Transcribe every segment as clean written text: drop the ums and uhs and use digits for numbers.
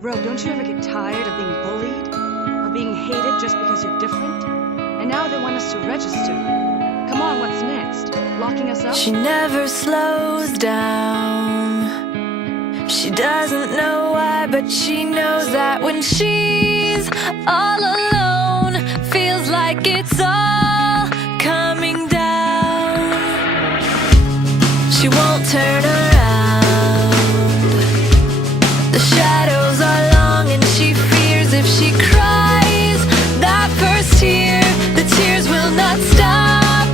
Bro, don't you ever get tired of being bullied? Of being hated just because you're different? And now they want us to register. Come on, what's next? Locking us up? She never slows down. She doesn't know why, but she knows that when she's all alone, feels like it's all coming down. She won't turn around. The shadows are long and she fears if she cries that first tear, the tears will not stop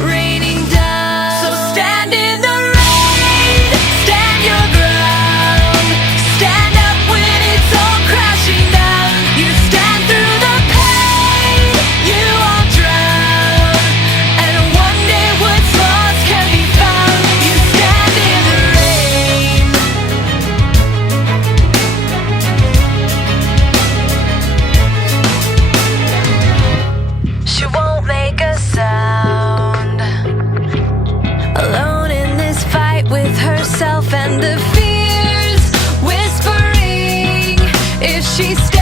raining down. So stand in the rain, stand your ground, stand up when it's all crashing down. You stand through the pain, you won't drown, and one day what's lost can be found. You stand in the rain. She won't make a sound, alone in this fight with herself and the fears whispering if she stays.